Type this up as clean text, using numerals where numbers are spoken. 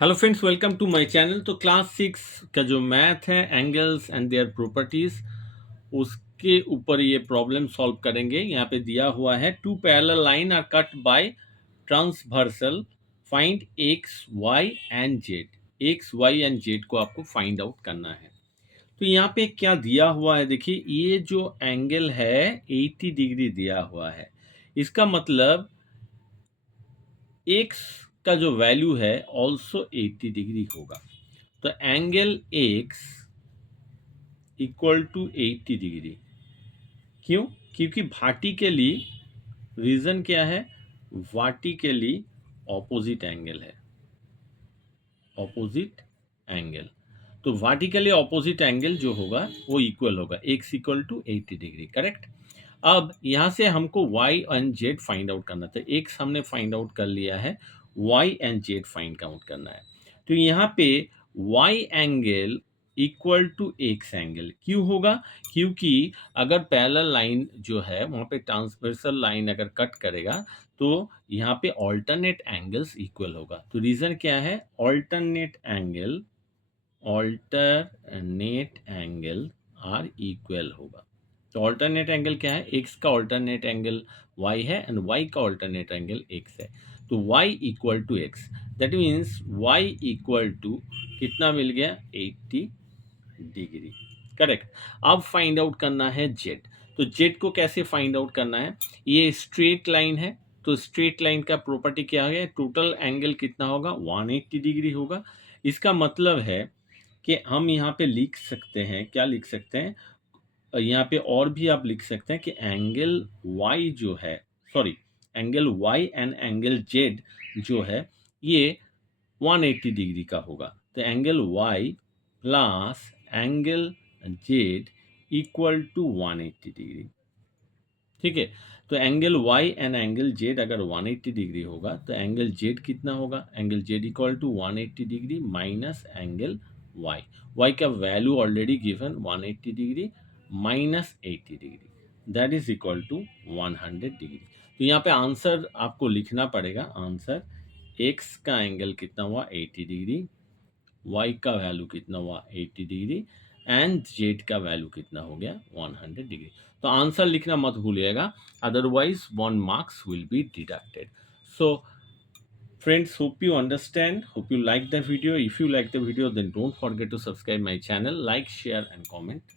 Hello friends, welcome to my channel. तो class 6 का जो मैथ है, एंगल्स एंड देयर प्रॉपर्टीज, उसके ऊपर ये प्रॉब्लम सॉल्व करेंगे। यहाँ पे दिया हुआ है two parallel line are cut by transversal, find x y and z. X y and z को आपको फाइंड आउट करना है। तो यहाँ पे क्या दिया हुआ है, देखिए ये जो एंगल है 80 डिग्री दिया हुआ है। इसका मतलब एक्स का जो वैल्यू है ऑल्सो 80 डिग्री होगा। तो angle x equal to 80 degree. क्यों? क्योंकि वर्टिकली रीजन क्या है, वर्टिकली ऑपोजिट एंगल है, ऑपोजिट एंगल। तो वर्टिकली ऑपोजिट एंगल जो होगा वो इक्वल होगा, x equal to 80 degree, correct. अब यहाँ से हमको y and z find out करना था। x हमने फाइंड आउट कर लिया है, y and z find out करना है। तो यहाँ पे y angle equal to x angle क्यों होगा? क्योंकि अगर पैरेलल लाइन जो है वहाँ पे ट्रांसवर्सल लाइन अगर कट करेगा तो यहाँ पे ऑल्टरनेट एंगल्स इक्वल होगा। तो रीजन क्या है? Alternate angle, alternate angle are equal होगा। तो ऑल्टरनेट एंगल क्या है? एक्स का ऑल्टरनेट एंगल वाई है एंड वाई का ऑल्टरनेट एंगल एक्स है। तो y equal to x, that means y equal to कितना मिल गया? 80 डिग्री, करेक्ट। अब फाइंड आउट करना है जेड। तो जेड को कैसे फाइंड आउट करना है? ये स्ट्रेट लाइन है, तो स्ट्रेट लाइन का प्रॉपर्टी क्या है? टोटल एंगल कितना होगा? 180 डिग्री होगा। इसका मतलब है कि हम यहाँ पे लिख सकते हैं, क्या लिख सकते हैं? यहाँ पे और भी आप लिख सकते हैं कि एंगल y जो है, sorry, angle y and angle z जो है ये 180 डिग्री का होगा। तो angle y plus angle z equal to 180 degree, ठीक है। तो angle y and angle z अगर 180 डिग्री होगा तो एंगल z कितना होगा? Angle z equal to 180 degree minus angle y। y का value already given 180 degree minus 80 degree, that is equal to 100 degree. तो यहाँ पे आंसर आपको लिखना पड़ेगा। आंसर x का एंगल कितना हुआ? 80 डिग्री, y का वैल्यू कितना हुआ? 80 डिग्री एंड z का वैल्यू कितना हो गया? 100 डिग्री। तो आंसर लिखना मत भूलिएगा, otherwise 1 marks will be deducted. So friends, hope you understand, hope you like the video. If you like the video, then don't forget to subscribe my channel, like, share and comment.